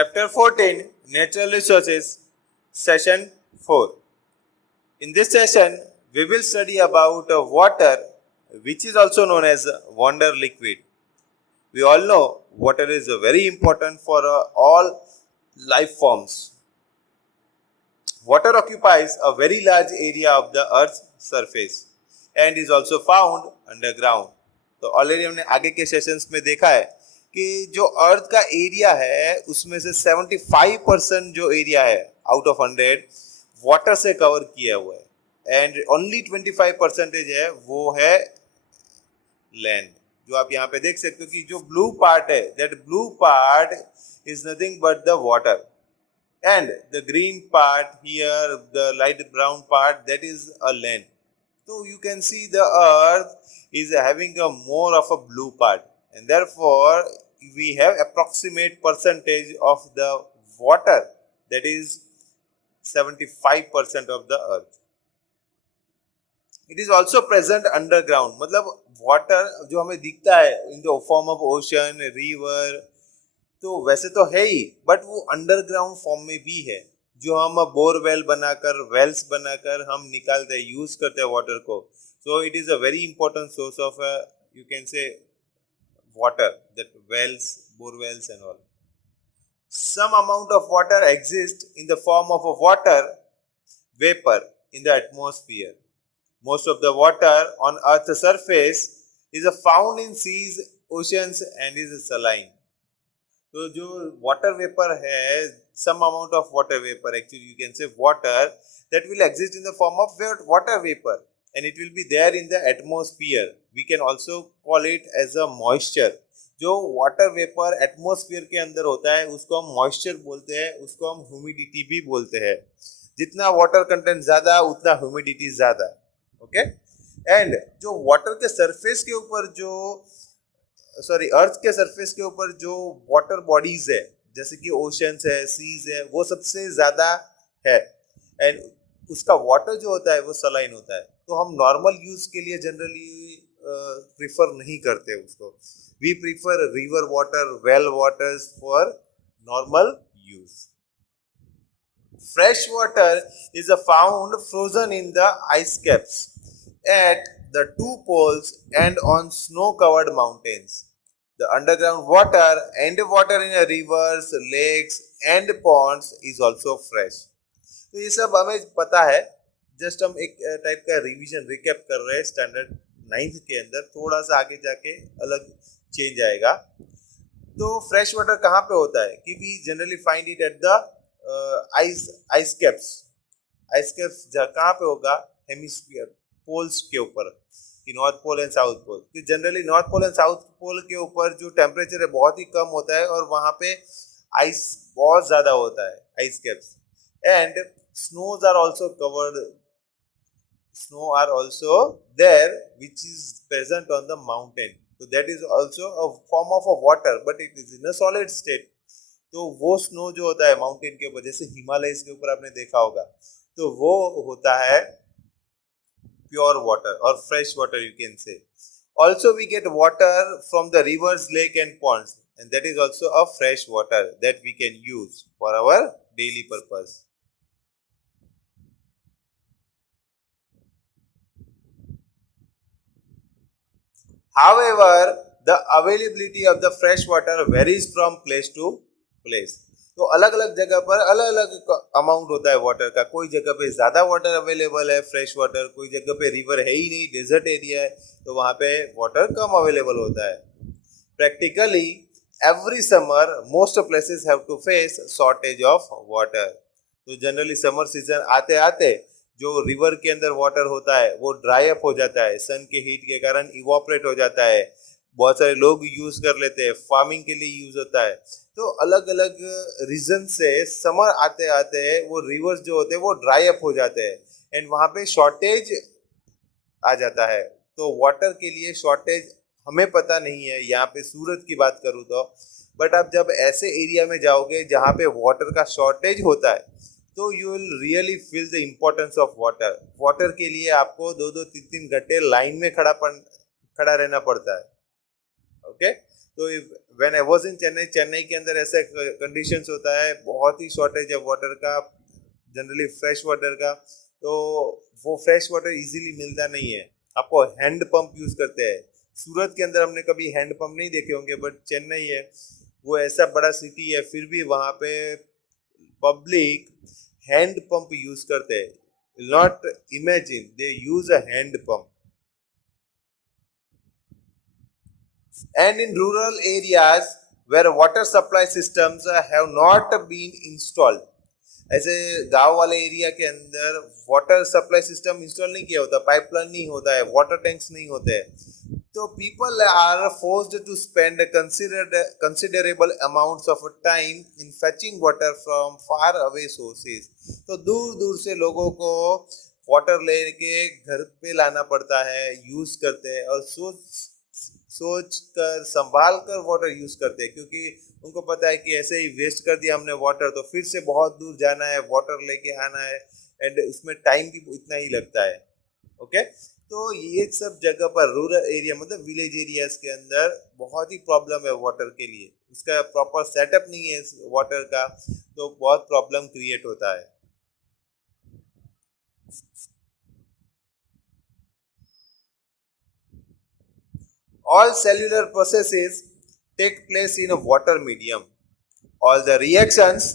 Chapter 14 Natural Resources, Session 4. In this session, we will study about water, which is also known as wonder liquid. We all know water is very important for all life forms. Water occupies a very large area of the earth's surface and is also found underground. तो already हमने आगे के sessions में देखा है कि जो अर्थ का एरिया है उसमें से 75% जो एरिया है आउट ऑफ 100 वाटर से कवर किया हुआ है एंड ओनली 25% है वो है लैंड. जो आप यहाँ पे देख सकते हो कि जो ब्लू पार्ट है that blue part is nothing but the water and the green part here, the light brown part, that is a land. So you can see the earth is having a more of a blue part, and therefore we have approximate percentage of the water, that is 75% of the earth. It is also present underground. मतलब water जो हमें दिखता है in the form of ocean, river, तो वैसे तो है ही but वो अंडरग्राउंड फॉर्म में भी है जो हम बोरवेल बनाकर वेल्स बनाकर हम निकालते हैं यूज करते हैं वाटर को. So it is a very important source of you can say water that wells borewells and all. Some amount of water exist in the form of a water vapour in the atmosphere. Most of the water on earth surface is found in seas oceans and is saline. तो जो water vapour है some amount of water vapor, actually you can say water, that will exist in the form of water vapor and it will be there in the atmosphere. We can also call it as a moisture. जो water vapor atmosphere के अंदर होता है उसको हम moisture बोलते हैं, उसको हम humidity भी बोलते हैं. जितना water content ज़्यादा उतना humidity ज़्यादा. ओके एंड जो water के surface के ऊपर जो अर्थ के सरफेस के ऊपर जो वाटर बॉडीज है जैसे कि ओशंस है, सीज है, वो सबसे ज्यादा है एंड उसका वाटर जो होता है वो सलाइन होता है. तो हम नॉर्मल यूज के लिए जनरली प्रिफर नहीं करते उसको. We prefer river water, well waters for normal use. Fresh water is found frozen in the ice caps at the two poles and on snow-covered mountains. The underground water and water in rivers, lakes and ponds is also fresh. तो ये सब हमें पता है. Just हम एक type का revision recap कर रहे हैं स्टैंडर्ड 9th के अंदर. थोड़ा सा आगे जाके अलग चेंज आएगा. तो फ्रेश वाटर कहाँ पे होता है कि we generally find it at the ice caps. Ice caps कहाँ पे होगा? हेमिस्फीयर पोल्स के ऊपर कि north pole and south pole. कि generally north pole and south pole के ऊपर जो टेम्परेचर है बहुत ही कम होता है और वहां पे आइस बहुत ज्यादा होता है, ice caps. And snows are also covered, snow are also there which is present on the mountain. तो that is also a form of a water but it is in a solid state. तो वो snow जो होता है mountain के ऊपर, जैसे Himalayas के ऊपर आपने देखा होगा, तो वो होता है pure water or fresh water you can say. Also we get water from the rivers, lake and ponds, and that is also a fresh water that we can use for our daily purpose. However, the availability of the fresh water varies from place to place. तो अलग अलग जगह पर अलग अलग amount होता है water का. कोई जगह पे ज्यादा वाटर अवेलेबल है फ्रेश वाटर, कोई जगह पे रिवर है ही नहीं, डेजर्ट एरिया है, तो वहां पे वाटर कम अवेलेबल होता है. Practically every summer most places have to face shortage of water. तो जनरली समर सीजन आते आते जो रिवर के अंदर वाटर होता है वो ड्राई अप हो जाता है, सन के हीट के कारण इवोपरेट हो जाता है. बहुत सारे लोग यूज कर लेते हैं, फार्मिंग के लिए यूज होता है. तो अलग अलग रीजन से समर आते आते वो रिवर्स जो होते हैं वो ड्राई अप हो जाते हैं एंड वहां पे शॉर्टेज आ जाता है. तो वाटर के लिए शॉर्टेज हमें पता नहीं है यहाँ पे सूरत की बात करूँ तो, बट आप जब ऐसे एरिया में जाओगे जहाँ पे वाटर का शॉर्टेज होता है तो you will really feel the importance of water. Water के लिए आपको 2-2, 3-3 घंटे लाइन में खड़ा रहना पड़ता है. ओके तो when I was in Chennai, Chennai के अंदर ऐसा कंडीशंस होता है, बहुत ही शॉर्टेज है वाटर का, जनरली फ्रेश वाटर का। तो वो फ्रेश वाटर इजीली मिलता नहीं है, आपको हैंड पंप यूज करते हैं। सूरत के अंदर हमने कभी हैंड पंप नहीं देखे होंगे, बट चेन्नई है, वो ऐसा बड़ा सिटी है, फिर भी वहां पे पब्लिक हैंड पंप यूज करते हैं। Not imagine, they use a hand pump. And in rural areas where water supply systems have not been installed, ऐसे गांव वाले एरिया के अंदर वाटर सप्लाई सिस्टम इंस्टॉल नहीं किया होता, पाइपलाइन नहीं होता है, वाटर टैंक्स नहीं होते हैं, तो people are forced to spend considerable amounts of time in fetching water from far away sources. तो दूर दूर से लोगों को वाटर लेके घर पे लाना पड़ता है, यूज करते हैं, और सोच कर संभाल कर वाटर यूज करते हैं, क्योंकि उनको पता है कि ऐसे ही वेस्ट कर दिया हमने वाटर तो फिर से बहुत दूर जाना है, वाटर लेके आना है, एंड इसमें टाइम भी इतना ही लगता है। ओके, तो ये सब जगह पर रूरल एरिया मतलब विलेज एरियाज के अंदर बहुत ही प्रॉब्लम है वाटर के लिए, उसका प्रॉपर सेटअप नहीं है वाटर का, तो बहुत प्रॉब्लम क्रिएट होता है। All cellular processes take place in a water medium. All the reactions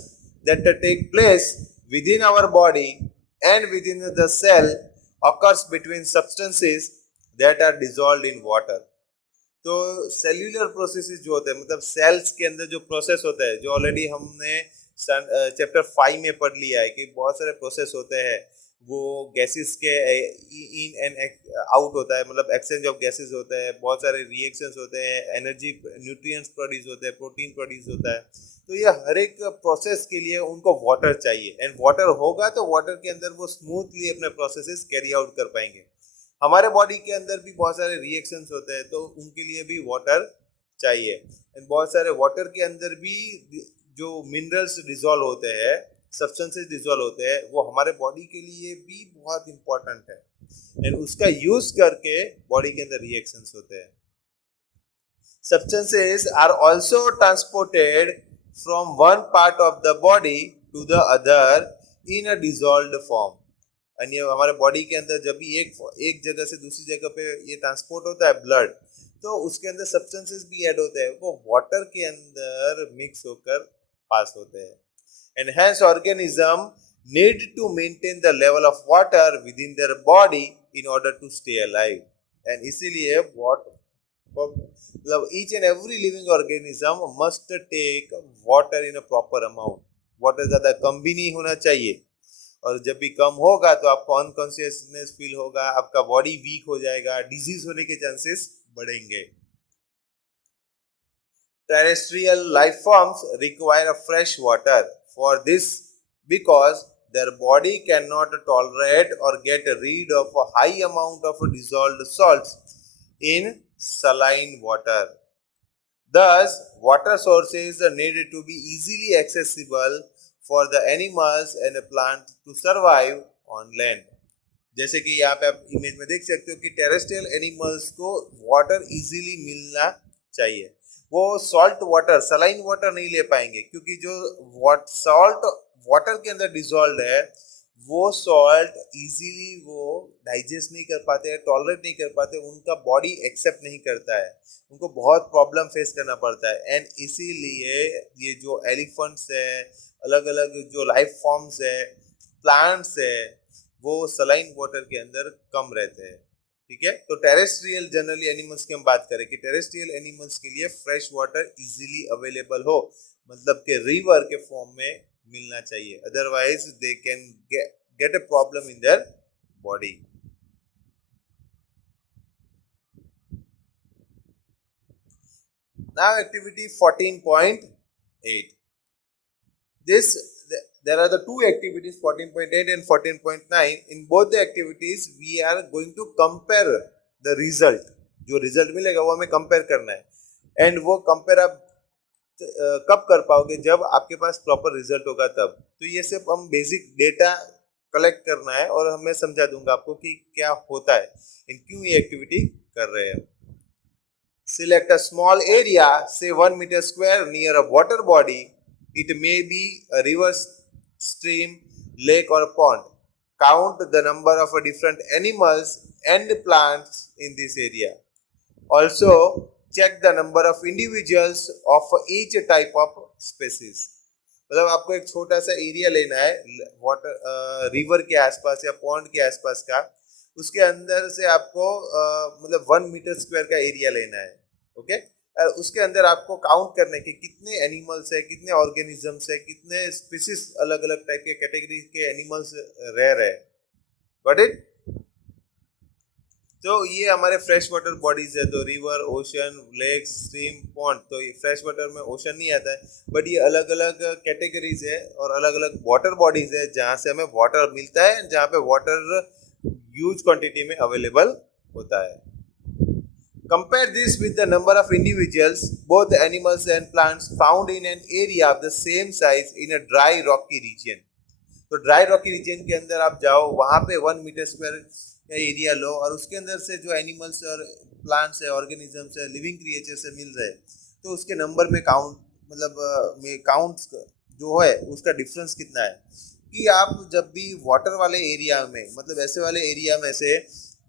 that take place within our body and within the cell occurs between substances that are dissolved in water. तो cellular processes जो होते हैं, मतलब sales के अंदर जो process होता है, जो ऑलरेडी हमने चैप्टर 5 में पढ़ लिया है कि बहुत सारे प्रोसेस होते हैं, वो गैसेस के इन एंड आउट होता है, मतलब एक्सचेंज ऑफ गैसेस होता है, बहुत सारे रिएक्शंस होते हैं, एनर्जी न्यूट्रिएंट्स प्रोड्यूस होते हैं, प्रोटीन प्रोड्यूस होता है। तो ये हर एक प्रोसेस के लिए उनको वाटर चाहिए, एंड वाटर होगा तो वाटर के अंदर वो स्मूथली अपने प्रोसेसेस कैरी आउट कर पाएंगे। हमारे बॉडी के अंदर भी बहुत सारे रिएक्शंस होते हैं, तो उनके लिए भी वाटर चाहिए, एंड बहुत सारे वाटर के अंदर भी जो मिनरल्स डिसॉल्व होते हैं, सब्सटेंसेस डिसॉल्व होते हैं, वो हमारे बॉडी के लिए भी बहुत इंपॉर्टेंट है, एंड उसका यूज करके बॉडी के अंदर रिएक्शंस होते हैं। Substances are also transported from one part of the body to the other in a dissolved form. अन्य हमारे बॉडी के अंदर जब भी एक जगह से दूसरी जगह पे ये ट्रांसपोर्ट होता है ब्लड, तो उसके अंदर सब्सटेंसेस भी ऐड होते हैं, वो वाटर के अंदर मिक्स होकर पास होते हैं, and hence organism need to maintain the level of water within their body in order to stay alive. And इसीलिए मतलब each and every living organism must take water in a proper amount. Water ज्यादा कम भी नहीं होना चाहिए, और जब भी कम होगा तो आपको अनकॉन्शियसनेस फील होगा, आपका बॉडी वीक हो जाएगा, डिजीज होने के चांसेस बढ़ेंगे। Terrestrial life forms require a fresh water for this because their body cannot tolerate or get rid of a high amount of dissolved salts in saline water. Thus, water sources need to be easily accessible for the animals and plants to survive on land. जैसे कि यहाँ पे आप image में देख सकते हो कि टेरेस्ट्रियल एनिमल्स को वाटर इजीली मिलना चाहिए, वो सॉल्ट वाटर, सलाइन वाटर नहीं ले पाएंगे, क्योंकि जो सॉल्ट वाटर के अंदर डिसॉल्व है, वो सॉल्ट इजीली वो डाइजेस्ट नहीं कर पाते हैं, टॉलरेट नहीं कर पाते, उनका बॉडी एक्सेप्ट नहीं करता है, उनको बहुत प्रॉब्लम फेस करना पड़ता है। एंड इसीलिए ये जो एलिफेंट्स है, अलग अलग जो लाइफ फॉर्म्स है, प्लांट्स है, वो सलाइन वाटर के अंदर कम रहते हैं। ठीक है, तो टेरेस्ट्रियल जनरली एनिमल्स की हम बात करें कि टेरेस्ट्रियल एनिमल्स के लिए फ्रेश वाटर इजीली अवेलेबल हो, मतलब कि रिवर के फॉर्म में मिलना चाहिए, otherwise they can get a problem in their body. Now activity 14.8. This there are the two activities 14.8 and 14.9. In both the activities we are going to compare the result. जो result मिलेगा वो हमें compare करना है, and वो compare आप कब कर पाओगे, जब आपके पास प्रॉपर रिजल्ट होगा तब। तो ये सिर्फ हम बेसिक डेटा कलेक्ट करना है, और मैं समझा दूंगा आपको कि क्या होता है, इन क्यों ये एक्टिविटी कर रहे हैं। Select a small area, say 1 meter square, near a water body. It may be a river, stream, lake, or a pond. Count the number of different animals and plants in this area. Also, check the number of individuals of each type of species. मतलब आपको एक छोटा सा area लेना है water river के आसपास या पॉन्ड के आसपास का, उसके अंदर से आपको मतलब 1 मीटर स्क्वायर का एरिया लेना है. ओके, उसके अंदर आपको काउंट करने के कितने एनिमल्स है, कितने ऑर्गेनिजम्स है, कितने स्पीसीज अलग अलग टाइप के कैटेगरी के एनिमल्स रह रहे हैं. Got it? तो ये हमारे फ्रेश वाटर बॉडीज है, तो river, ocean, lake, stream, pond. तो ये फ्रेश वाटर में ओशन नहीं आता है, बट ये अलग अलग कैटेगरीज है और अलग अलग वाटर बॉडीज है जहाँ से हमें वाटर मिलता है, जहाँ पे वाटर ह्यूज क्वांटिटी में अवेलेबल होता है. Compare this with the number of individuals, both animals and plants, found in an area of the same size in a dry rocky region. तो ड्राई रॉकी रीजन के अंदर आप जाओ, वहां पे 1 मीटर स्क्वायर एरिया लो और उसके अंदर से जो एनिमल्स और प्लांट्स है, ऑर्गेनिजम्स है, लिविंग क्रिएचर्स है मिल रहे, तो उसके नंबर में काउंट, मतलब में काउंट जो है उसका डिफरेंस कितना है. कि आप जब भी वाटर वाले एरिया में, मतलब ऐसे वाले एरिया में से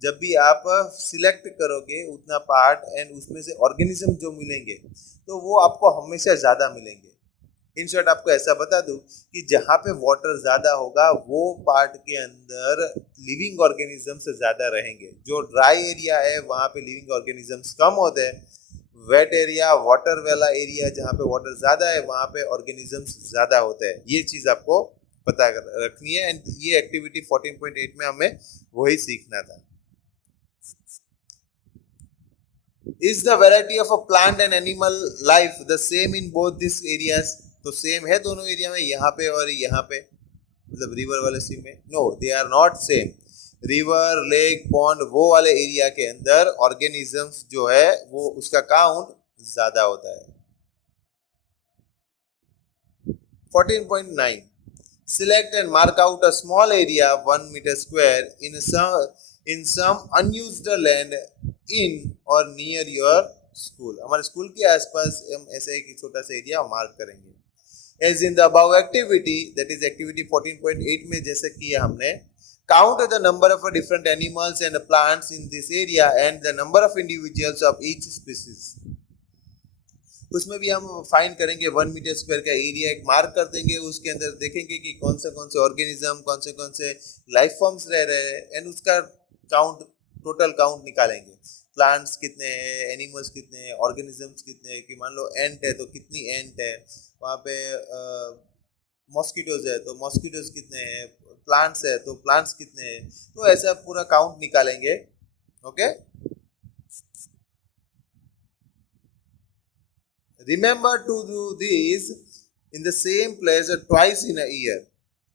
जब भी आप सिलेक्ट करोगे उतना पार्ट एंड उसमें से ऑर्गेनिज्म जो मिलेंगे तो वो आपको हमेशा ज़्यादा मिलेंगे. इन शॉर्ट आपको ऐसा बता दूं कि जहाँ पे वाटर ज़्यादा होगा वो पार्ट के अंदर लिविंग ऑर्गेनिजम्स ज़्यादा रहेंगे. जो ड्राई एरिया है वहाँ पे लिविंग ऑर्गेनिजम्स कम होते हैं. वेट एरिया, वाटर वाला एरिया जहाँ पे वाटर ज़्यादा है वहाँ पे ऑर्गेनिजम्स ज़्यादा होते हैं. ये चीज़ आपको पता रखनी है. एंड ये एक्टिविटी 14.8 में हमें वही सीखना था. Is the variety of a plant and animal life the same in both these areas? तो सेम है दोनों एरिया में, यहाँ पे और यहाँ पे, मतलब रिवर वाले सी में. No, they are not same. River, lake, pond वो वाले एरिया के अंदर ऑर्गेनिजम्स जो है वो उसका काउंट ज्यादा होता है. 14.9 Select and mark out a small area 1 meter square in some unused land in or near your school. हमारे स्कूल के आसपास हम ऐसे एक छोटा सा एरिया मार्क करेंगे. As in the above activity, that is activity 14.8 में जैसे किया हमने, count the number of different animals and plants in this area and the number of individuals of each species. उसमें भी हम फाइंड करेंगे 1 मीटर स्क्वायर का एरिया एक मार्क कर देंगे. उसके अंदर देखेंगे कि कौन से ऑर्गेनिज्म, कौन से लाइफ फॉर्म्स रह रहे हैं एंड उसका काउंट, टोटल काउंट निकालेंगे. प्लांट्स कितने हैं, एनिमल्स कितने हैं, ऑर्गेनिजम्स कितने हैं. कि मान लो एंट है तो कितनी एंट है वहाँ पे, मॉस्किटोज है तो मॉस्किटोज कितने हैं, प्लांट्स है तो प्लांट्स कितने हैं. तो ऐसा पूरा काउंट निकालेंगे. Okay, remember to do this in the same place twice in a year,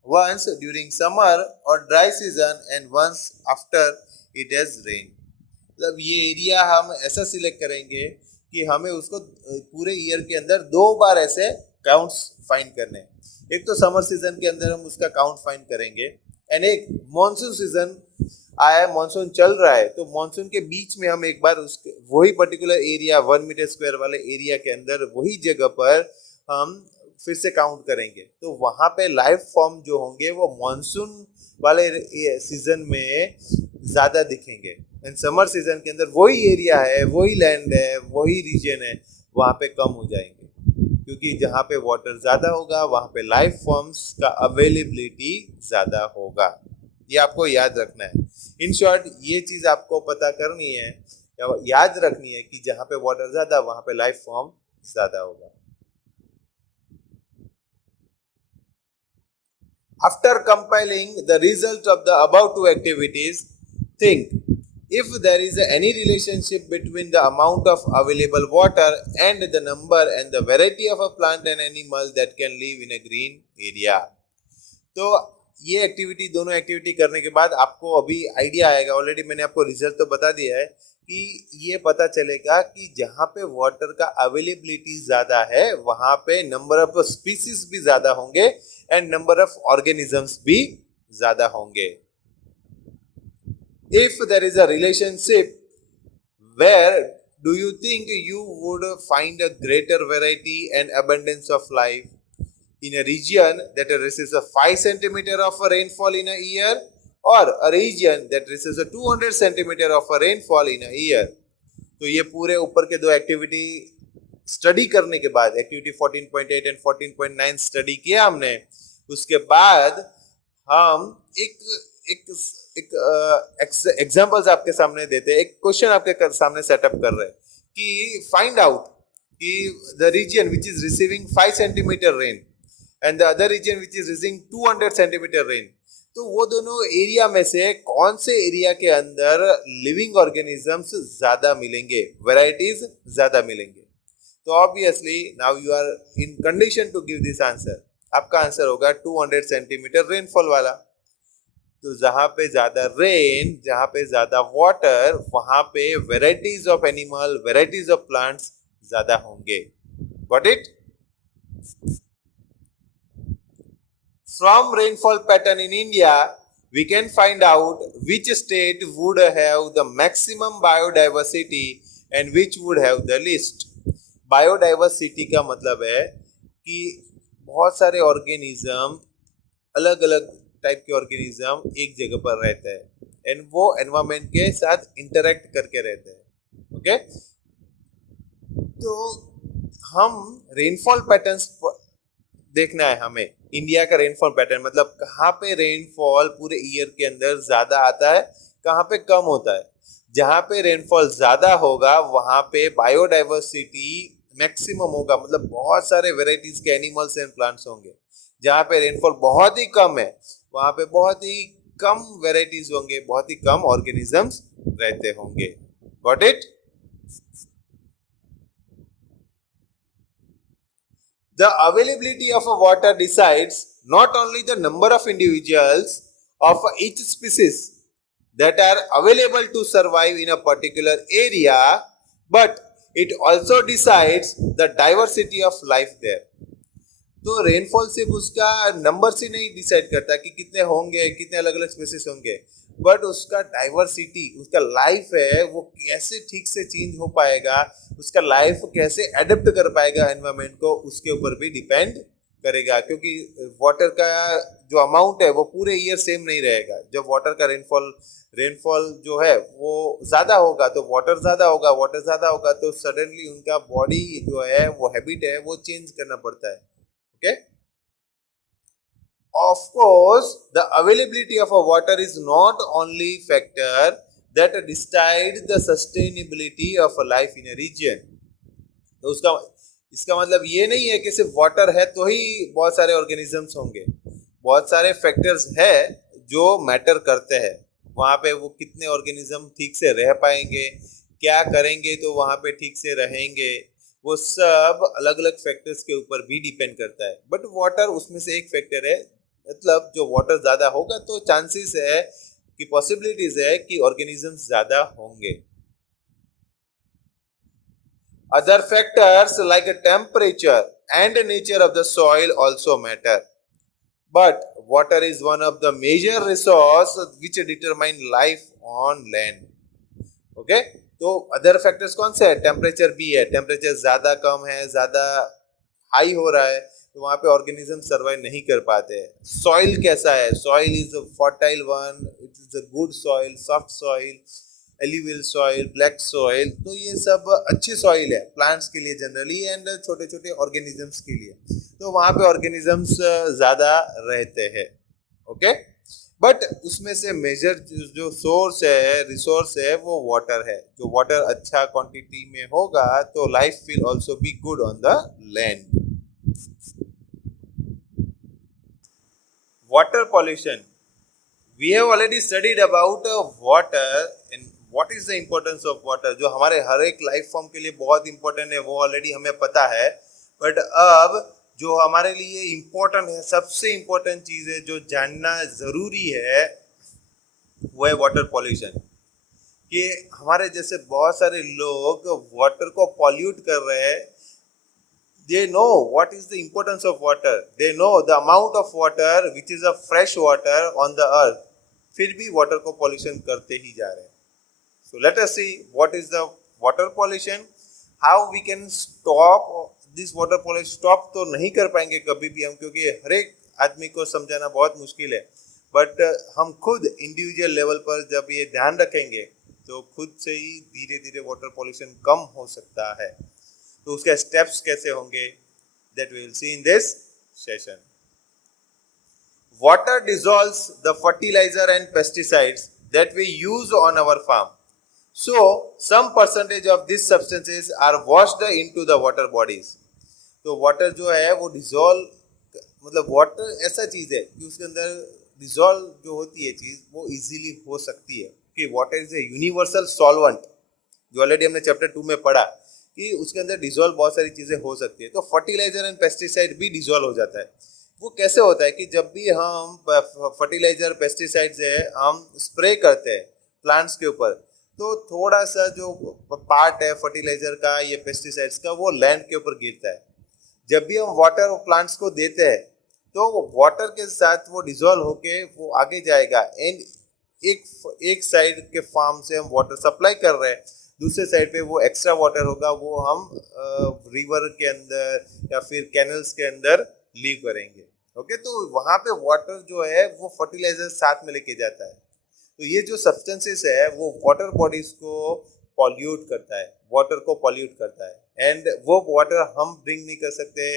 once during summer or dry season and once after it has rained. मतलब ये एरिया हम ऐसा सिलेक्ट करेंगे कि हमें उसको पूरे ईयर के अंदर 2 बार ऐसे काउंट्स फाइंड करने हैं. एक तो समर सीजन के अंदर हम उसका काउंट फाइंड करेंगे एंड एक मॉनसून सीजन आया, मॉनसून चल रहा है तो मॉनसून के बीच में हम एक बार उसके वही पर्टिकुलर एरिया 1 मीटर स्क्वायर वाले एरिया के अंदर वही जगह पर हम फिर से काउंट करेंगे. तो वहाँ पे लाइफ फॉर्म जो होंगे वो मॉनसून वाले सीजन में ज़्यादा दिखेंगे एंड समर सीजन के अंदर वही एरिया है, वही लैंड है, वही रीजन है, वहाँ पे कम हो जाएंगे. क्योंकि जहाँ पे वाटर ज़्यादा होगा वहाँ पे लाइफ फॉर्म्स का अवेलेबिलिटी ज़्यादा होगा. ये आपको याद रखना है. इन शॉर्ट ये चीज़ आपको पता करनी है या याद रखनी है कि जहाँ पे वाटर ज़्यादा वहाँ पे लाइफ फॉर्म ज़्यादा होगा. After compiling the result of the above 2 activities, think if there is any relationship between the amount of available water and the number and the variety of a plant and animal that can live in a green area. तो ये activity, दोनों activity करने के बाद आपको अभी idea आएगा. Already मैंने आपको रिजल्ट तो बता दिया है कि ये पता चलेगा कि जहाँ पे वाटर का अवेलेबिलिटी ज़्यादा है वहाँ पे नंबर ऑफ स्पीसीज भी ज़्यादा होंगे एंड नंबर ऑफ ऑर्गेनिजम्स भी ज़्यादा होंगे. If there is a relationship where do you think you would find a greater variety and abundance of life in a region that receives a 5 centimeter of a rainfall in a year, or a region that receives a 200 centimeter of a rainfall in a year? तो ये पूरे ऊपर के दो activity study करने के बाद, activity 14.8 and 14.9 study किया हमने, उसके बाद हम एक एक एक एग्जांपल्स आपके सामने देते हैं, एक क्वेश्चन आपके सामने सेटअप कर रहे हैं कि फाइंड आउट कि the region which is receiving 5 centimetre rain and the other region which is receiving 200 centimetre rain, तो वो दोनों एरिया में से कौन से एरिया के अंदर लिविंग ऑर्गेनिजम्स ज्यादा मिलेंगे, वेराइटीज ज्यादा मिलेंगे? तो obviously now you are in condition to give this answer. आपका आंसर होगा 200 सेंटीमीटर रेनफॉल वाला. तो जहां पे ज्यादा रेन, जहां पे ज्यादा वाटर, वहां पे varieties of animal, varieties of plants ज्यादा होंगे. Got it? From rainfall pattern in India, we can find out which state would have the maximum biodiversity and which would have the least. Biodiversity का मतलब है कि बहुत सारे organism, अलग अलग टाइप के ऑर्गेनिज्म एक जगह पर रहते हैं एंड वो एनवायरमेंट के साथ इंटरेक्ट करके रहते हैं. ओके, तो हम रेनफॉल पैटर्न्स देखना है हमें. इंडिया का रेनफॉल पैटर्न मतलब कहाँ पे रेनफॉल पूरे ईयर के अंदर ज्यादा आता है, कहाँ पे कम होता है. जहाँ पे रेनफॉल ज्यादा होगा वहां पे बायोडाइवर्सिटी मैक्सिमम होगा, मतलब बहुत सारे वेराइटीज के एनिमल्स एंड प्लांट्स होंगे. जहाँ पे रेनफॉल बहुत ही कम है वहां पे बहुत ही कम वेराइटीज होंगे, बहुत ही कम ऑर्गेनिजम्स रहते होंगे. Got it? The availability of a water decides not only the number of individuals of each species that are available to survive in a particular area, but it also decides the diversity of life there. तो rainfall सिर्फ उसका number से नहीं decide करता कि कितने होंगे, कितने अलग अलग स्पेसिस होंगे, बट उसका डाइवर्सिटी, उसका लाइफ है वो कैसे ठीक से चेंज हो पाएगा, उसका लाइफ कैसे एडेप्ट कर पाएगा एनवायरमेंट को, उसके ऊपर भी डिपेंड करेगा. क्योंकि वाटर का जो अमाउंट है वो पूरे ईयर सेम नहीं रहेगा. जब वाटर का रेनफॉल जो है वो ज्यादा होगा तो वाटर ज्यादा होगा, वाटर ज्यादा होगा तो सडनली उनका बॉडी जो है वो हैबिट है वो चेंज करना पड़ता है. Okay, of course the availability of a water is not only factor that decide the sustainability of a life in a region. तो इसका मतलब ये नहीं है कि सिर्फ वाटर है तो ही बहुत सारे ऑर्गेनिजम्स होंगे. बहुत सारे फैक्टर्स है जो मैटर करते हैं. वहां पे वो कितने ऑर्गेनिज्म ठीक से रह पाएंगे, क्या करेंगे तो वहां पे ठीक से रहेंगे, वो सब अलग अलग फैक्टर्स के ऊपर भी डिपेंड करता है. बट वाटर उसमें से एक फैक्टर है. मतलब जो वाटर ज्यादा होगा तो चांसेस है कि पॉसिबिलिटीज है कि ऑर्गेनिजम्स ज्यादा होंगे. Other factors like temperature and nature of the soil also matter, but water is one of the major resource which determine life on land. Okay, तो अदर फैक्टर्स कौन से है? टेम्परेचर भी है. टेम्परेचर ज्यादा कम है, ज्यादा हाई हो रहा है तो वहां पे ऑर्गेनिज्म सर्वाइव नहीं कर पाते. सॉइल कैसा है? Soil is a fertile one, it is a good soil, soft soil, alluvial soil, black soil. तो ये सब अच्छी सॉइल है प्लांट्स के लिए जनरली एंड छोटे छोटे ऑर्गेनिजम्स के लिए. तो वहां पे ऑर्गेनिजम्स ज्यादा रहते हैं. ओके, बट उसमें से मेजर जो सोर्स है, रिसोर्स है, वो वाटर है. जो वाटर अच्छा क्वांटिटी में होगा तो life will also be good on the land. Water pollution. We have already studied about water and what is the importance of water. जो हमारे हर एक लाइफ फॉर्म के लिए बहुत इंपॉर्टेंट है वो ऑलरेडी हमें पता है. बट अब जो हमारे लिए इम्पोर्टेंट है, सबसे इम्पोर्टेंट चीज है जो जानना जरूरी है वो है वाटर पॉल्यूशन. कि हमारे जैसे बहुत सारे लोग वाटर को पॉल्यूट कर रहे हैं. They know what is the importance of water. They know the amount of water which is a fresh water on the earth. फिर भी वाटर को पॉल्यूशन करते ही जा रहे हैं. So let us see what is the water pollution, how we can stop this water pollution. Stop तो नहीं कर पाएंगे कभी भी हम, क्योंकि हर एक आदमी को समझाना बहुत मुश्किल है, बट हम खुद इंडिविजुअल लेवल पर जब ये ध्यान रखेंगे तो खुद से ही धीरे धीरे वाटर पॉल्यूशन कम हो सकता है। तो उसके स्टेप्स कैसे होंगे, that we will see in this session. Water dissolves the fertilizer and pesticides that we use on our farm. So, some percentage of these substances are washed into the water bodies. तो water जो है वो dissolve, मतलब water ऐसा चीज है कि उसके अंदर डिजोल्व जो होती है चीज वो इजीली हो सकती है, कि water is a universal solvent, जो ऑलरेडी हमने चैप्टर 2 में पढ़ा कि उसके अंदर डिजोल्व बहुत सारी चीजें हो सकती है। तो फर्टिलाइजर एंड पेस्टिसाइड भी डिजोल्व हो जाता है। वो कैसे होता है कि जब भी हम फर्टिलाइजर पेस्टिसाइड्स है हम स्प्रे करते हैं प्लांट्स के ऊपर, तो थोड़ा सा जो पार्ट है फर्टिलाइजर का या पेस्टिसाइड्स का वो लैंड के ऊपर गिरता है। जब भी हम वाटर प्लांट्स को देते हैं तो वाटर के साथ वो डिजोल्व होके वो आगे जाएगा, एंड एक साइड के फार्म से हम वाटर सप्लाई कर रहे हैं, दूसरे साइड पे वो एक्स्ट्रा वाटर होगा वो हम रिवर के अंदर या फिर कैनल्स के अंदर लीव करेंगे। ओके, तो वहां पे वाटर जो है वो फर्टिलाइजर साथ में लेके जाता है। तो ये जो सब्सटेंसेस है वो वाटर बॉडीज को पॉल्यूट करता है, वाटर को पॉल्यूट करता है, एंड वो वाटर हम ड्रिंक नहीं कर सकते,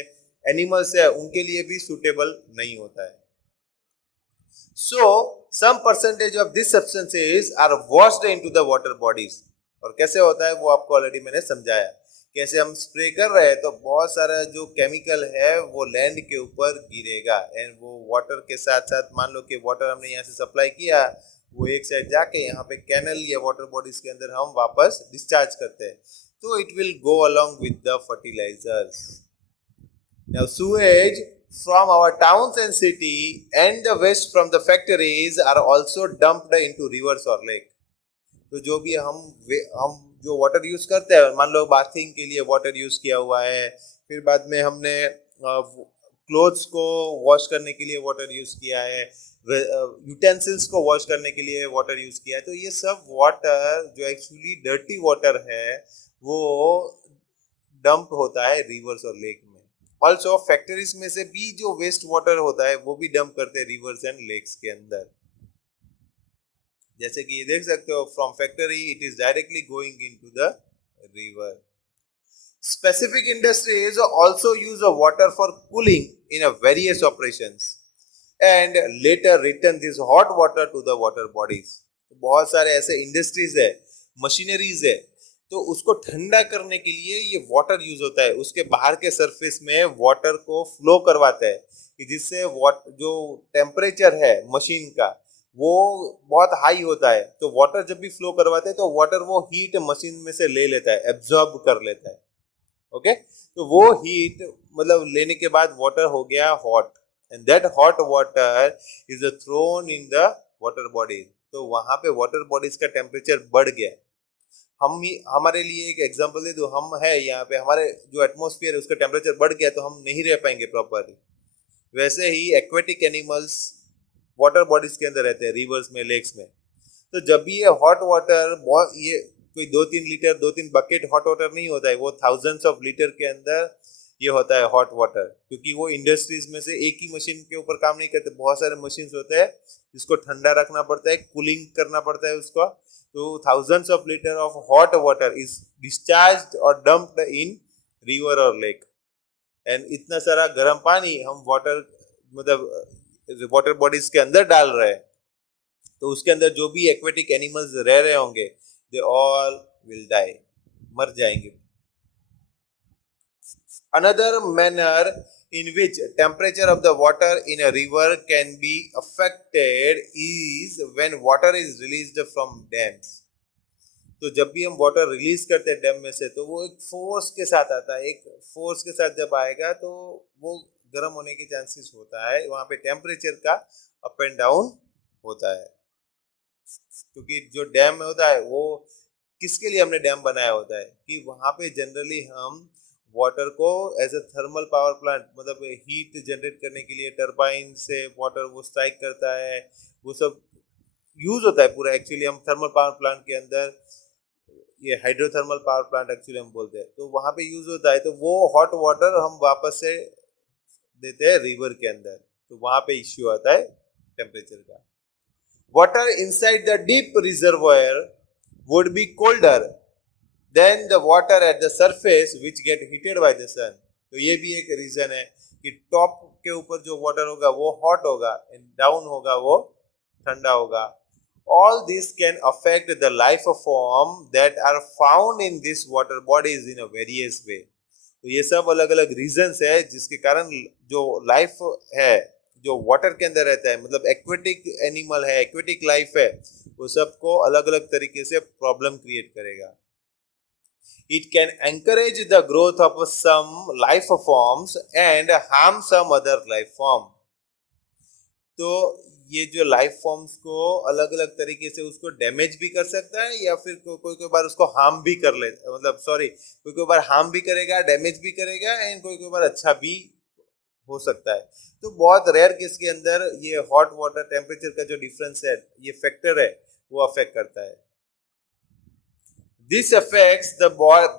एनिमल्स है उनके लिए भी सुटेबल नहीं होता है। So some percentage of this substances are washed into the water bodies. और कैसे होता है वो आपको ऑलरेडी मैंने समझाया, कैसे हम स्प्रे कर रहे हैं तो बहुत सारा जो केमिकल है वो लैंड के ऊपर गिरेगा, एंड वो वाटर के साथ साथ, मान लो कि वाटर हमने यहाँ से सप्लाई किया, वो एक साइड जाके यहाँ पे कैनल या वाटर बॉडीज के अंदर हम वापस डिस्चार्ज करते हैं, तो it will go along with the fertilizers. Now sewage from our towns and city and the waste from the factories are also dumped into rivers or lake. तो जो भी हम जो वाटर यूज करते हैं, मान लो बाथिंग के लिए वाटर यूज किया हुआ है, फिर बाद में हमने क्लोथ्स को वॉश करने के लिए वाटर यूज किया है, यूटेंसिल्स को वॉश करने के लिए वाटर यूज किया है, तो ये सब वाटर जो एक्चुअली डर्टी वाटर है वो डंप होता है रिवर्स और लेक में। ऑल्सो फैक्ट्रीज में से भी जो वेस्ट वाटर होता है वो भी डंप करते हैं रिवर्स एंड लेक्स के अंदर। जैसे कि ये देख सकते हो, from factory it is directly going into the river. Specific industries also use water for cooling in various operations and later return this hot water to the water bodies. बहुत सारे ऐसे इंडस्ट्रीज है, मशीनरीज है, तो उसको ठंडा करने के लिए ये वाटर यूज होता है, उसके बाहर के सरफेस में वाटर को फ्लो करवाता है, कि जिससे जो टेम्परेचर है मशीन का वो बहुत हाई होता है, तो वाटर जब भी फ्लो करवाते हैं तो वाटर वो हीट मशीन में से ले लेता है, एब्जॉर्ब कर लेता है। ओके, तो वो हीट मतलब लेने के बाद वाटर हो गया hot, and that hot water is thrown in the water body. तो वहां पे वाटर बॉडीज का टेम्परेचर बढ़ गया। हम ही हमारे लिए एक एग्जांपल दे दो, हम है यहाँ पे, हमारे जो एटमॉस्फेयर है उसका टेम्परेचर बढ़ गया तो हम नहीं रह पाएंगे प्रॉपरली। वैसे ही एक्वेटिक एनिमल्स वाटर बॉडीज के अंदर रहते हैं, रिवर्स में, लेक्स में। तो जब भी ये हॉट वाटर, बहुत ये कोई 2-3 लीटर 2-3 बकेट हॉट वाटर नहीं होता है, वो थाउजेंड्स ऑफ लीटर के अंदर ये होता है हॉट वाटर, क्योंकि वो इंडस्ट्रीज में से एक ही मशीन के ऊपर काम नहीं करते, बहुत सारे मशीन होते हैं जिसको ठंडा रखना पड़ता है, कूलिंग करना पड़ता है उसको। तो thousands of litre of hot water is discharged और डंप्ड इन रिवर और लेक, एंड इतना सारा गर्म पानी हम वाटर मतलब वाटर बॉडीज के अंदर डाल रहे हैं, तो उसके अंदर जो भी एक्वेटिक एनिमल्स रह रहे होंगे दे ऑल विल डाई, मर जाएंगे। Another manner in which temperature of the water in a river can be affected is when water is released from dams. तो जब भी हम वाटर रिलीज करते हैं डैम में से तो वो एक फोर्स के साथ आता है, एक फोर्स के साथ जब आएगा तो वो गर्म होने के चांसेस होता है, वहां पे टेम्परेचर का अप एंड डाउन होता है। क्योंकि जो डैम होता है वो किसके लिए हमने डैम बनाया होता है, कि वहां पे जनरली हम वाटर को as a thermal power plant, मतलब हीट जनरेट करने के लिए टरबाइन से वाटर वो स्ट्राइक करता है, वो सब यूज होता है पूरा। एक्चुअली हम थर्मल पावर प्लांट के अंदर ये हाइड्रोथर्मल पावर प्लांट एक्चुअली हम बोलते हैं, तो वहां पे यूज होता है, तो वो हॉट वाटर हम वापस से देते हैं रिवर के अंदर, तो वहां पे इश्यू आता है टेम्परेचर का. Water inside the deep reservoir would be colder than the water at the surface which get heated by the sun. तो ये भी एक रीजन है कि टॉप के ऊपर जो वाटर होगा वो हॉट होगा एंड डाउन होगा वो ठंडा होगा. All this can affect the life form that are found in these water bodies in a various way. तो ये सब अलग अलग रीजंस है जिसके कारण जो लाइफ है जो वाटर के अंदर रहता है, मतलब एक्वेटिक एनिमल है, एक्वेटिक लाइफ है, वो सबको अलग अलग तरीके से प्रॉब्लम क्रिएट करेगा. It can encourage the growth of some life forms and harm some other life form. तो ये जो लाइफ फॉर्म्स को अलग अलग तरीके से उसको डैमेज भी कर सकता है या फिर कोई कोई बार उसको हार्म भी कर ले, मतलब सॉरी, कोई कोई बार हार्म भी करेगा, डैमेज भी करेगा, एंड कोई कोई बार अच्छा भी हो सकता है. तो बहुत रेयर केस के अंदर ये हॉट वाटर टेम्परेचर का जो डिफरेंस है, ये फैक्टर है, वो अफेक्ट करता है. This affects the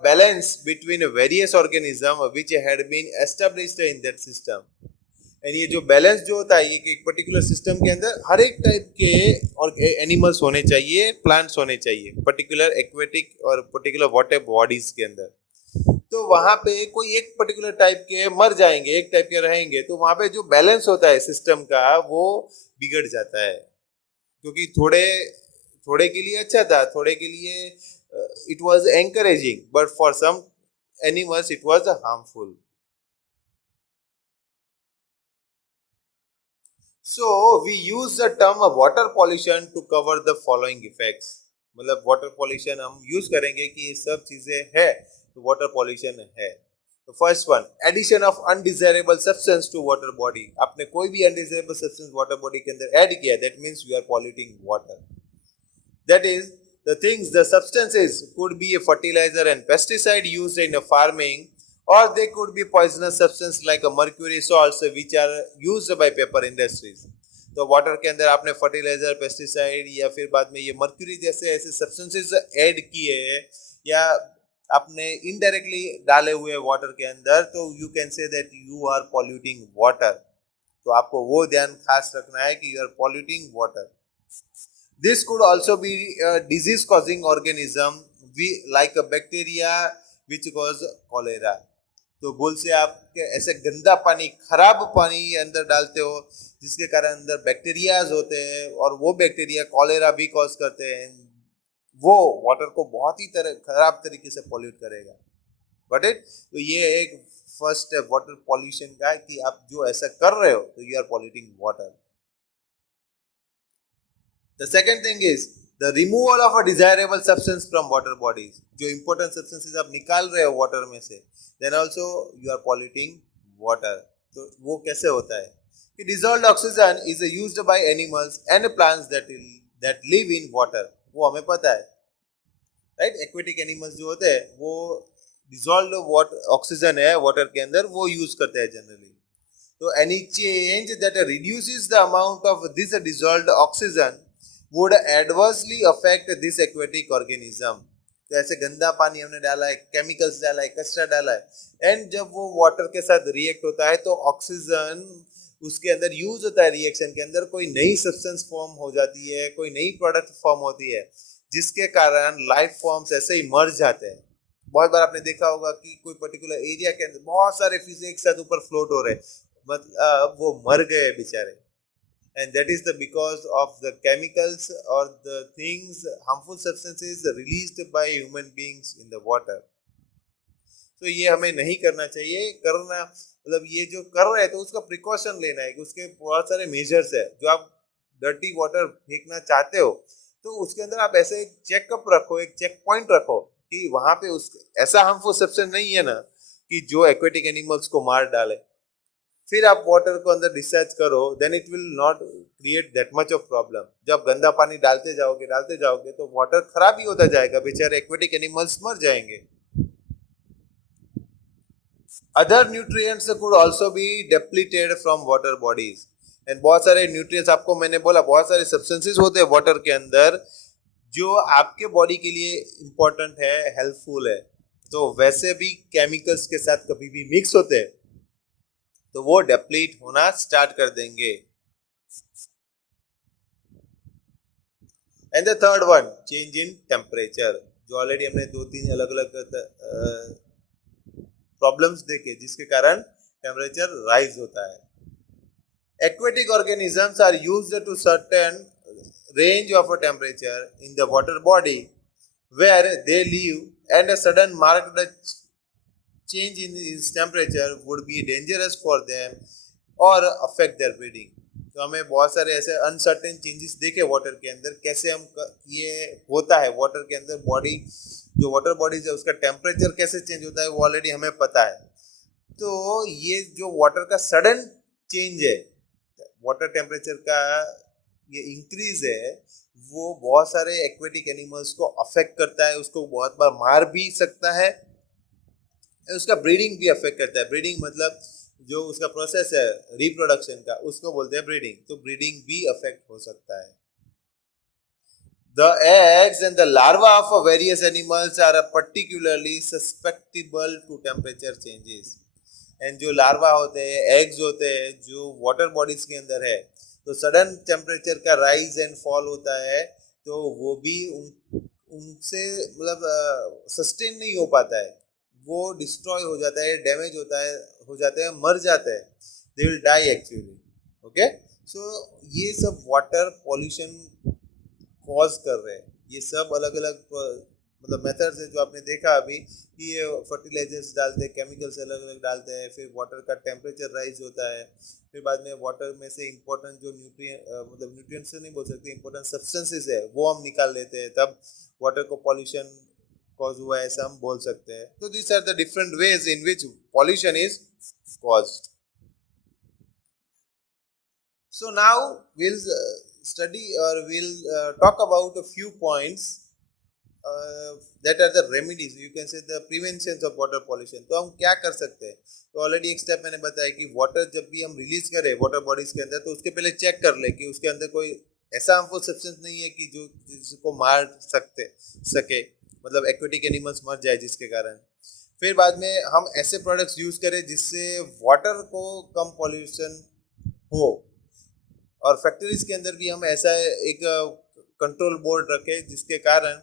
balance between various organisms which had been established in that system. And ये जो बैलेंस जो होता है, ये एक पर्टिकुलर सिस्टम के अंदर हर एक टाइप के और एनिमल्स होने चाहिए, प्लांट्स होने चाहिए, पर्टिकुलर एक्वेटिक और पर्टिकुलर वाटर बॉडीज के अंदर. तो वहां पे कोई एक पर्टिकुलर टाइप के मर जाएंगे, एक टाइप के रहेंगे, तो वहां पे जो बैलेंस होता है सिस्टम का वो बिगड़ जाता है, क्योंकि थोड़े थोड़े के लिए अच्छा था, थोड़े के लिए it was encouraging, but for some animals it was harmful. So we use the term water pollution to cover the following effects. मतलब वाटर पॉल्यूशन हम यूज करेंगे कि ये सब चीजें है तो वाटर पॉल्यूशन है. तो first one, addition of undesirable substance to water body. आपने कोई भी अनडिजायरेबल सब्सटेंस वाटर बॉडी के अंदर ऐड किया, that means you are polluting water. That is the things, the substances could be a fertilizer and pesticide used in a farming, or they could be poisonous substance like a mercury salts which are used by paper industries. तो water के अंदर आपने fertiliser, pesticide या फिर बाद में ये mercury जैसे ऐसे सब्सटेंसेस ऐड किए या आपने इनडायरेक्टली डाले हुए वाटर के अंदर, तो you can say that you are polluting water. तो आपको वो ध्यान खास रखना है कि you are polluting water. This could also be a disease-causing organism, like a bacteria which cause cholera. तो भूल से आप ऐसे गंदा पानी, खराब पानी अंदर डालते हो जिसके कारण अंदर बैक्टीरियाज होते हैं और वो बैक्टीरिया कॉलेरा भी कॉज करते हैं. वो वाटर को बहुत ही खराब तरीके से पॉल्यूट करेगा. बट इट, तो ये एक फर्स्ट स्टेप वाटर पॉल्यूशन का है कि आप जो ऐसा कर रहे हो तो you are polluting water. The second thing is the removal of a desirable substance from water bodies. जो important substances आप निकाल रहे हो water में से, then also you are polluting water. तो वो कैसे होता है कि dissolved oxygen is used by animals and plants that live in water. वो हमें पता है, right? Aquatic animals जो होते हैं वो dissolved water oxygen है water के अंदर, वो use करते हैं generally. तो any change that reduces the amount of this dissolved oxygen would adversely affect this aquatic organism. तो ऐसे गंदा पानी हमने डाला है, केमिकल्स डाला है, कचरा डाला है, एंड जब वो वाटर के साथ रिएक्ट होता है तो ऑक्सीजन उसके अंदर यूज होता है, रिएक्शन के अंदर कोई नई सब्सटेंस फॉर्म हो जाती है, कोई नई प्रोडक्ट फॉर्म होती है, जिसके कारण लाइफ फॉर्म्स ऐसे ही मर जाते हैं. बहुत बार आपने देखा होगा कि कोई पर्टिकुलर एरिया के अंदर बहुत सारे फिश एक साथ ऊपर फ्लोट हो रहे, मतलब वो मर गए बेचारे. And that is the because of the chemicals or the things, harmful substances released by human beings in the water. तो ये हमें नहीं करना चाहिए. करना मतलब ये जो कर रहे हैं तो उसका प्रिकॉशन लेना है कि उसके बहुत सारे मेजर्स है. जो आप डर्टी वाटर फेंकना चाहते हो तो उसके अंदर आप ऐसे एक चेकअप रखो, एक चेक पॉइंट रखो कि वहां पे उस ऐसा हार्मफुल सब्सटेंस नहीं है ना कि जो एक्वेटिक एनिमल्स को मार डाले. फिर आप वाटर को अंदर डिस्चार्ज करो, then it will not create that much of problem. जब गंदा पानी डालते जाओगे तो वाटर खराब ही होता जाएगा, बेचारे एक्वेटिक एनिमल्स मर जाएंगे. Other nutrients could also be depleted from water bodies. And बहुत सारे न्यूट्रिएंट्स, आपको मैंने बोला बहुत सारे सब्सटेंसेस होते हैं वाटर के अंदर जो आपके बॉडी के लिए इम्पोर्टेंट है, हेल्पफुल है, तो वैसे भी केमिकल्स के साथ कभी भी मिक्स होते हैं तो वो डेप्लीट होना स्टार्ट कर देंगे। And the third one, change in temperature, जो ऑलरेडी हमने दो तीन अलग अलग प्रॉब्लम्स देखे जिसके कारण टेम्परेचर राइज होता है। Aquatic organisms are used to certain range of a temperature in the water body where they live, and a sudden marked change in its temperature would be dangerous for them or affect their breeding. तो हमें बहुत सारे ऐसे uncertain changes देखे water के अंदर, कैसे ये होता है वाटर के अंदर बॉडी, जो वाटर बॉडीज है उसका टेम्परेचर कैसे चेंज होता है वो ऑलरेडी हमें पता है। तो ये जो वाटर का सडन चेंज है, वाटर टेम्परेचर का ये इंक्रीज है, वो बहुत सारे एक्वेटिक एनिमल्स को अफेक्ट करता है, उसको बहुत बार मार भी सकता है, उसका ब्रीडिंग भी अफेक्ट करता है। ब्रीडिंग मतलब जो उसका प्रोसेस है रिप्रोडक्शन का, उसको बोलते हैं ब्रीडिंग। तो ब्रीडिंग भी अफेक्ट हो सकता है। The eggs and the larvae of various animals are particularly susceptible to temperature changes. And जो लार्वा होते हैं, एग्स होते हैं, जो वाटर बॉडीज के अंदर है, तो सडन टेम्परेचर का राइज एंड फॉल होता है, तो वो भी उनसे मतलब सस्टेन नहीं हो पाता है, वो डिस्ट्रॉय हो जाता है, डैमेज हो जाते हैं, मर जाते हैं, they will die actually. Okay, so ये सब वाटर पॉल्यूशन कॉज कर रहे हैं। ये सब अलग अलग मतलब मेथड्स है जो आपने देखा अभी कि ये फर्टिलाइजर्स डालते हैं, केमिकल्स अलग अलग डालते हैं, फिर वाटर का टेम्परेचर राइज होता है, फिर बाद में वाटर में से इंपॉर्टेंट जो मतलब न्यूट्रिएंट्स से नहीं बोल सकते, इंपॉर्टेंट सब्सटेंसेस है वो हम निकाल लेते हैं, तब वाटर को पॉल्यूशन कॉज हुआ है ऐसा हम बोल सकते हैं। तो this are the different ways in which pollution is caused. So now we'll study or we'll talk about a few points that are the remedies, you can say the preventions of water pollution। तो हम क्या कर सकते हैं? तो already एक step मैंने बताया कि वाटर जब भी हम रिलीज करें वाटर बॉडीज के अंदर, तो उसके पहले चेक कर ले कि उसके अंदर कोई ऐसा हार्मफुल सब्सटेंस नहीं है कि जो जिसको मार सके, मतलब एक्वेटिक एनिमल्स मर जाए जिसके कारण। फिर बाद में हम ऐसे प्रोडक्ट्स यूज करें जिससे वाटर को कम पॉल्यूशन हो, और फैक्ट्रीज के अंदर भी हम ऐसा एक कंट्रोल बोर्ड रखें जिसके कारण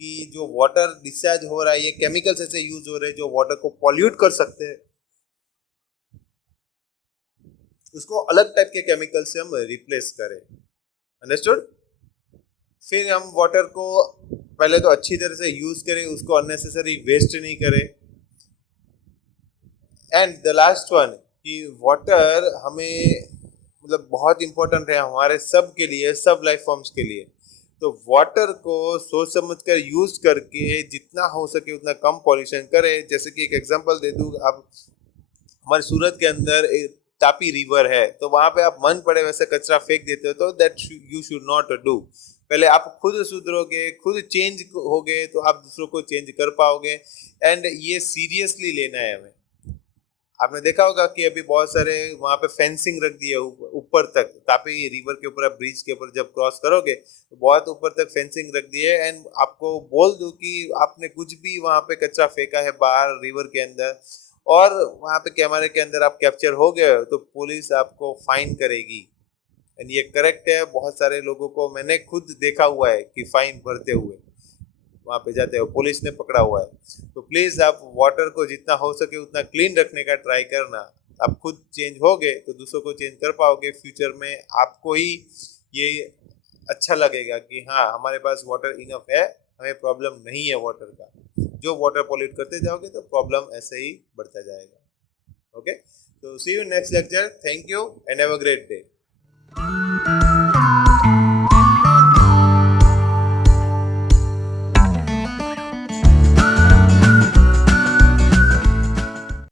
कि जो वाटर डिस्चार्ज हो रहा है, ये केमिकल्स ऐसे यूज हो रहे हैं जो वाटर को पॉल्यूट कर सकते हैं, उसको अलग टाइप के केमिकल से हम रिप्लेस करें। अंडरस्टूड? फिर हम वाटर को पहले तो अच्छी तरह से यूज करें, उसको अननेसेसरी वेस्ट नहीं करें। एंड द लास्ट वन कि वाटर हमें मतलब बहुत इंपॉर्टेंट है हमारे सब के लिए, सब लाइफ फॉर्म्स के लिए। तो वाटर को सोच समझ कर यूज करके जितना हो सके उतना कम पॉल्यूशन करे। जैसे कि एक एग्जांपल दे दूं, आप हमारे सूरत के अंदर एक तापी रिवर है, तो वहां पे आप मन पड़े वैसे कचरा फेंक देते हो, तो that you should not do. पहले आप खुद सुधरोगे, खुद चेंज होगे, तो आप दूसरों को चेंज कर पाओगे। एंड ये सीरियसली लेना है हमें। आपने देखा होगा कि अभी बहुत सारे वहां पे फेंसिंग रख दी है ऊपर तक, तापी रिवर के ऊपर, ब्रिज के ऊपर जब क्रॉस करोगे तो बहुत ऊपर तक फेंसिंग रख दी है। एंड आपको बोल दूं कि आपने कुछ भी वहां पे कचरा फेंका है बाहर रिवर के अंदर, और वहां पे कैमरे के अंदर आप कैप्चर हो गए हो, तो पुलिस आपको फाइन करेगी। एंड ये करेक्ट है, बहुत सारे लोगों को मैंने खुद देखा हुआ है कि फाइन भरते हुए वहां पे जाते हो, पुलिस ने पकड़ा हुआ है। तो प्लीज आप वाटर को जितना हो सके उतना क्लीन रखने का ट्राई करना। आप खुद चेंज होगे तो दूसरों को चेंज कर पाओगे। फ्यूचर में आपको ही ये अच्छा लगेगा कि हाँ हमारे पास वाटर इनफ है, हमें प्रॉब्लम नहीं है वाटर का। जो वाटर पॉल्यूट करते जाओगे तो प्रॉब्लम ऐसे ही बढ़ता जाएगा। ओके, तो see you next lecture. Thank you and have a great day.